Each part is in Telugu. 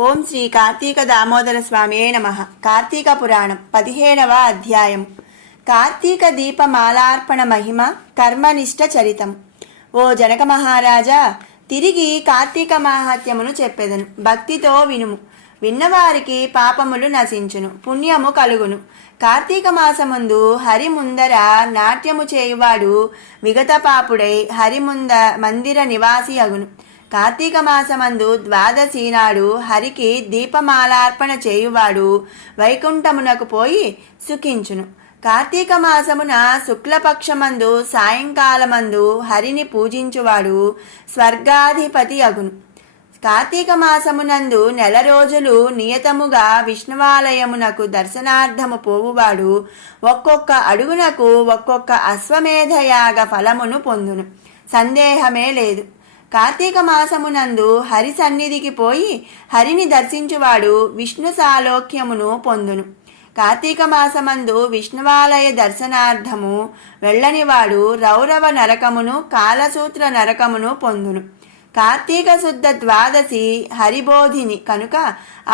ఓం శ్రీ కార్తీక దామోదర స్వామియే నమః. కార్తీక పురాణం 17వ అధ్యాయం. కార్తీక దీపమాలార్పణ మహిమ కర్మనిష్ట చరితం. ఓ జనక మహారాజా, తిరిగి కార్తీక మాహాత్మ్యమును చెప్పెదను, భక్తితో వినుము. విన్నవారికి పాపములు నశించును, పుణ్యము కలుగును. కార్తీక మాసముందు హరి ముందర నాట్యము చేయువాడు విగత పాపుడై మందిర నివాసి అగును. కార్తీక మాసమందు ద్వాదశి నాడు హరికి దీపమాలార్పణ చేయువాడు వైకుంఠమునకు పోయి సుఖించును. కార్తీక మాసమున శుక్లపక్షమందు సాయంకాలమందు హరిని పూజించువాడు స్వర్గాధిపతి అగును. కార్తీక మాసమునందు నెల రోజులు నియతముగా విష్ణువాలయమునకు దర్శనార్థము పోవువాడు ఒక్కొక్క అడుగునకు ఒక్కొక్క అశ్వమేధయాగ ఫలమును పొందును, సందేహమే లేదు. కార్తీక మాసమునందు హరి సన్నిధికి పోయి హరిని దర్శించువాడు విష్ణు సాలోక్యమును పొందును. కార్తీక మాసమందు విష్ణువాలయ దర్శనార్థము వెళ్ళనివాడు రౌరవ నరకమును కాలసూత్ర నరకమును పొందును. కార్తీక శుద్ధ ద్వాదశి హరిబోధిని కనుక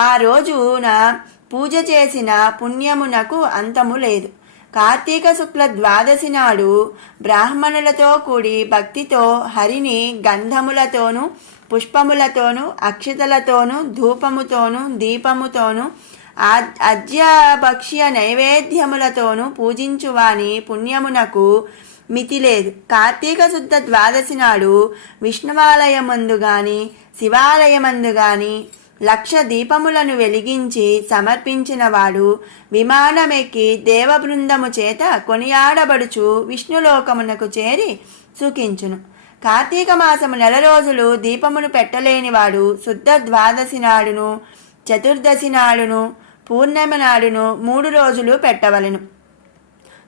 ఆ రోజున పూజ చేసిన పుణ్యమునకు అంతము లేదు. కార్తీక శుక్ల ద్వాదశి నాడు బ్రాహ్మణులతో కూడి భక్తితో హరిని గంధములతోనూ పుష్పములతోనూ అక్షతలతోనూ ధూపముతోనూ దీపముతోనూ అద్యభక్ష్య నైవేద్యములతోనూ పూజించువాని పుణ్యమునకు మితి లేదు. కార్తీక శుద్ధ ద్వాదశి నాడు విష్ణువాలయమందు గాని శివాలయమందు గాని 1,00,000 దీపములను వెలిగించి సమర్పించినవాడు విమానమెక్కి దేవబృందము చేత కొనియాడబడుచు విష్ణులోకమునకు చేరి సుఖించును. కార్తీక మాసము నెల రోజులు దీపమును పెట్టలేనివాడు శుద్ధ ద్వాదశి నాడును చతుర్దశి నాడును పూర్ణిమ నాడును 3 రోజులు పెట్టవలెను.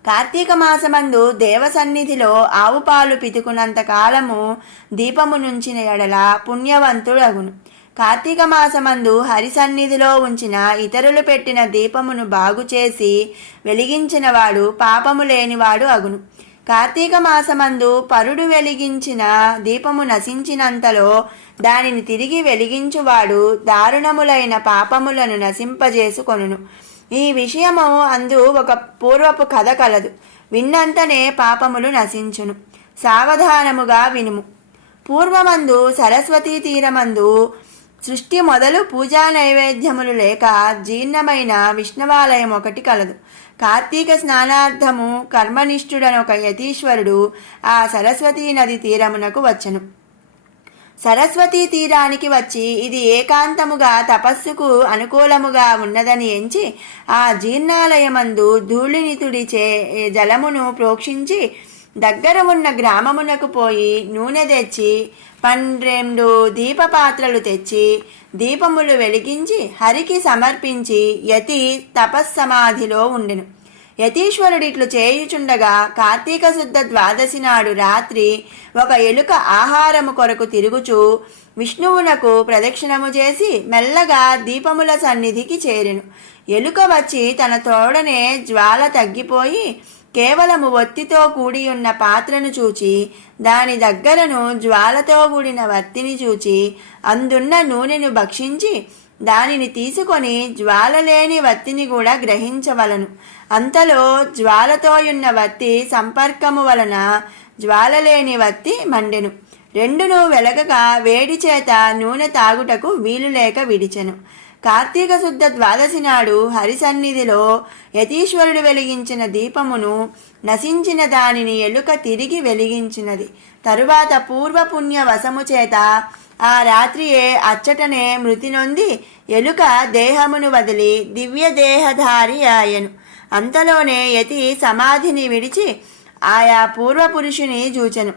కార్తీక మాసమందు దేవసన్నిధిలో ఆవు పాలు పితుకున్నంత కాలము దీపము నుంచిన ఎడల పుణ్యవంతుడగును. కార్తీక మాసమందు హరి సన్నిధిలో ఉంచిన ఇతరులు పెట్టిన దీపమును బాగుచేసి వెలిగించిన వాడు పాపము లేనివాడు అగును. కార్తీక మాసమందు పరుడు వెలిగించిన దీపము నశించినంతలో దానిని తిరిగి వెలిగించువాడు దారుణములైన పాపములను నశింపజేసుకొనును. ఈ విషయము అందు ఒక పూర్వపు కథ కలదు, విన్నంతనే పాపములు నశించును. సావధానముగా వినుము. పూర్వమందు సరస్వతీ తీరమందు సృష్టి మొదలు పూజా నైవేద్యములు లేక జీర్ణమైన విష్ణువాలయం ఒకటి కలదు. కార్తీక స్నానార్థము కర్మనిష్ఠుడనొక యతీశ్వరుడు ఆ సరస్వతీ నది తీరమునకు వచ్చెను. సరస్వతీ తీరానికి వచ్చి ఇది ఏకాంతముగా తపస్సుకు అనుకూలముగా ఉన్నదని ఎంచి ఆ జీర్ణాలయమందు ధూళిని తుడిచే జలమును ప్రోక్షించి దగ్గర ఉన్న గ్రామమునకు పోయి నూనె తెచ్చి 12 దీపపాత్రలు తెచ్చి దీపములు వెలిగించి హరికి సమర్పించి యతి తపస్సమాధిలో ఉండెను. యతీశ్వరుడిట్లు చేయుచుండగా కార్తీక శుద్ధ ద్వాదశి నాడు రాత్రి ఒక ఎలుక ఆహారము కొరకు తిరుగుచూ విష్ణువునకు ప్రదక్షిణము చేసి మెల్లగా దీపముల సన్నిధికి చేరెను. ఎలుక వచ్చి తన తోడనే జ్వాల తగ్గిపోయి కేవలము ఒత్తితో కూడి ఉన్న పాత్రను చూచి దాని దగ్గరను జ్వాలతో కూడిన వత్తిని చూచి అందున్న నూనెను భక్షించి దానిని తీసుకొని జ్వాల లేని వత్తిని కూడా గ్రహించవలను. అంతలో జ్వాలతోయున్న వత్తి సంపర్కము వలన జ్వాల లేని వత్తి మండెను. రెండును వెలగగా వేడి చేత నూనె తాగుటకు వీలు లేక విడిచెను. కార్తీక శుద్ధ ద్వాదశి నాడు హరి సన్నిధిలో యతీశ్వరుడు వెలిగించిన దీపమును నశించిన దానిని ఎలుక తిరిగి వెలిగించినది. తరువాత పూర్వపుణ్య వశము చేత ఆ రాత్రియే అచ్చటనే మృతి నొంది ఎలుక దేహమును వదిలి దివ్య దేహధారి ఆయను. అంతలోనే యతి సమాధిని విడిచి ఆయా పూర్వపురుషుని చూచెను.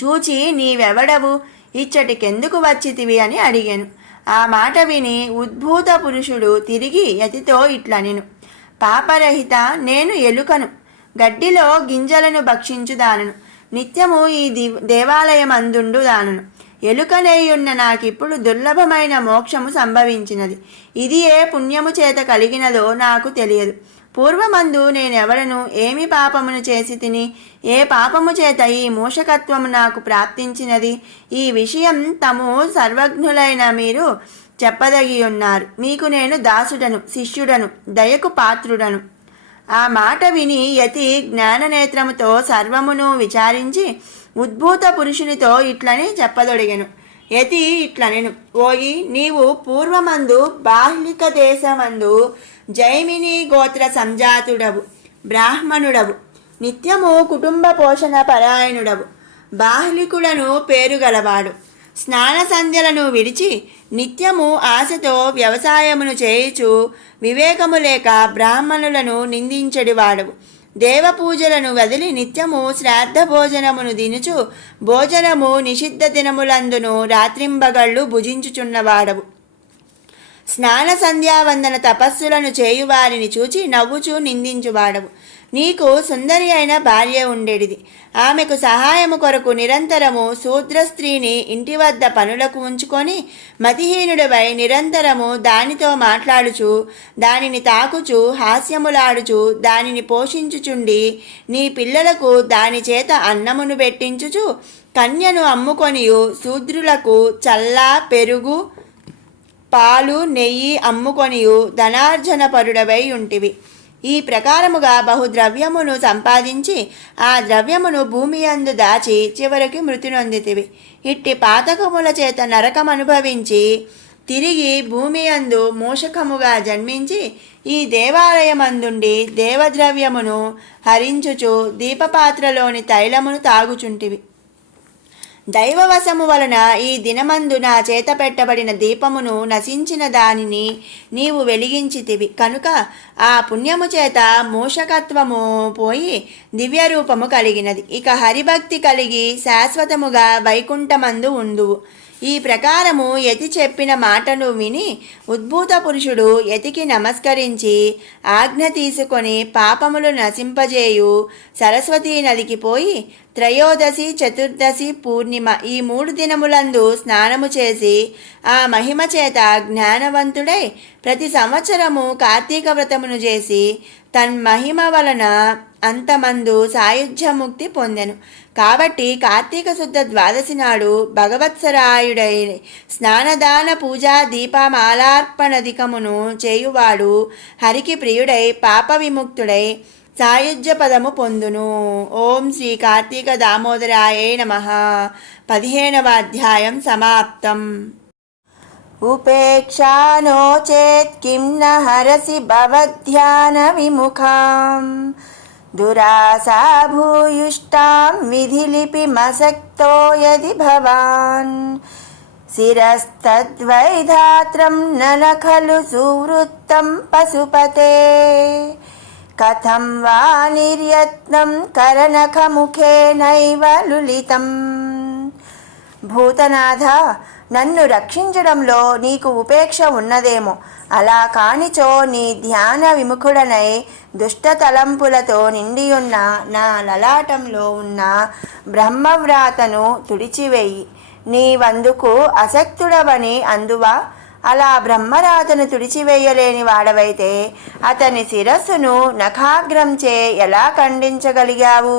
చూచి నీవెవడవు, ఇచ్చటికెందుకు వచ్చితివి అని అడిగాను. ఆ మాట విని ఉద్భూత పురుషుడు తిరిగి యతితో ఇట్లనెను, పాపరహిత, నేను ఎలుకను, గడ్డిలో గింజలను భక్షించుదానను, నిత్యము ఈ దేవాలయమందుండు దానను. ఎలుకనేయున్న నాకిప్పుడు దుర్లభమైన మోక్షము సంభవించినది. ఇది ఏ పుణ్యము చేత కలిగినదో నాకు తెలియదు. పూర్వమందు నేనెవడను, ఏమి పాపమును చేసి తిని, ఏ పాపము చేత ఈ మూషకత్వము నాకు ప్రాప్తించినది? ఈ విషయం తము సర్వజ్ఞులైన మీరు చెప్పదగి ఉన్నారు. మీకు నేను దాసుడను, శిష్యుడను, దయకు పాత్రుడను. ఆ మాట విని యతి జ్ఞాననేత్రముతో సర్వమును విచారించి ఉద్భూత పురుషునితో ఇట్లని చెప్పదొడిగెను. యతి ఇట్లనెను, ఓయి నీవు పూర్వమందు బాహ్లిక దేశమందు జైమిని గోత్ర సంజాతుడవు, బ్రాహ్మణుడవు, నిత్యము కుటుంబ పోషణ పరాయణుడవు, బాహ్లికులను పేరుగలవాడు. స్నాన సంధ్యలను విడిచి నిత్యము ఆశతో వ్యవసాయమును చేయుచు వివేకము లేక బ్రాహ్మణులను నిందించడివాడవు. దేవపూజలను వదిలి నిత్యము శ్రాద్ధ భోజనమును దినుచు భోజనము నిషిద్ధ దినములందును రాత్రింబగళ్ళు భుజించుచున్నవాడవు. స్నాన సంధ్యావందన తపస్సులను చేయువారిని చూచి నవ్వుచూ నిందించువాడవు. నీకు సుందరి అయిన భార్య ఉండేడిది. ఆమెకు సహాయము కొరకు నిరంతరము శూద్ర స్త్రీని ఇంటి వద్ద పనులకు ఉంచుకొని మతిహీనుడివై నిరంతరము దానితో మాట్లాడుచు దానిని తాకుచు హాస్యములాడుచు దానిని పోషించుచుండి నీ పిల్లలకు దాని చేత అన్నమును పెట్టించుచు కన్యను అమ్ముకొనియు శూద్రులకు చల్ల పెరుగు పాలు నెయ్యి అమ్ముకొనియు ధనార్జన పరుడవై ఉంటివి. ఈ ప్రకారముగా బహుద్రవ్యమును సంపాదించి ఆ ద్రవ్యమును భూమి యందు దాచి చివరికి మృతి నొందితివి. ఇట్టి పాతకముల చేత నరకమనుభవించి తిరిగి భూమి యందు మూషకముగా జన్మించి ఈ దేవాలయమందుండి దేవద్రవ్యమును హరించుచు దీపపాత్రలోని తైలమును తాగుచుంటివి. దైవవశము వలన ఈ దినమందు నా చేత పెట్టబడిన దీపమును నశించిన దానిని నీవు వెలిగించితివి కనుక ఆ పుణ్యము చేత మూషకత్వము పోయి దివ్యరూపము కలిగినది. ఇక హరిభక్తి కలిగి శాశ్వతముగా వైకుంఠమందు ఉందువు. ఈ ప్రకారము యతి చెప్పిన మాటను విని ఉద్భూత పురుషుడు యతికి నమస్కరించి ఆజ్ఞ తీసుకొని పాపములు నశింపజేయు సరస్వతీ నదికి పోయి త్రయోదశి, చతుర్దశి, పూర్ణిమ ఈ 3 దినములందు స్నానము చేసి ఆ మహిమ చేత జ్ఞానవంతుడై ప్రతి సంవత్సరము కార్తీక వ్రతమును చేసి తన్మహిమ వలన అంతమందు సాయుధ్యముక్తి పొందెను. కాబట్టి కార్తీక శుద్ధ ద్వాదశి నాడు భగవత్సరాయుడై స్నానదాన పూజా దీపమాలార్పణధికమును చేయువాడు హరికి ప్రియుడై పాప విముక్తుడై సాయుజ్య పదము పొందును. ఓం శ్రీ కార్తీక దామోదరాయే నమః. 15వ అధ్యాయం సమాప్తం. ఉపేక్షానో చేత్ కిం న హరసి భవధ్యాన విముఖాం దురాసా భూయుష్టాం విధిలిపిమసక్తో యది భవాన్ శిరస్తద్వైధాత్రం నల ఖలు సువృత్తం పశుపతే కథం వా నిర్యత్నం కరనఖముఖేనైవ లులితం. భూతనాథ, నన్ను రక్షించడంలో నీకు ఉపేక్ష ఉన్నదేమో. అలా కానిచో నీ ధ్యాన విముఖుడనై దుష్ట తలంపులతో నిండియున్న నా లలాటంలో ఉన్న బ్రహ్మవ్రాతను తుడిచివేయి. నీవందుకు అసక్తుడవని అందువా? అలా బ్రహ్మరాతను తుడిచివేయలేని వాడవైతే అతని శిరస్సును నఖాగ్రంచే ఎలా ఖండించగలిగావు?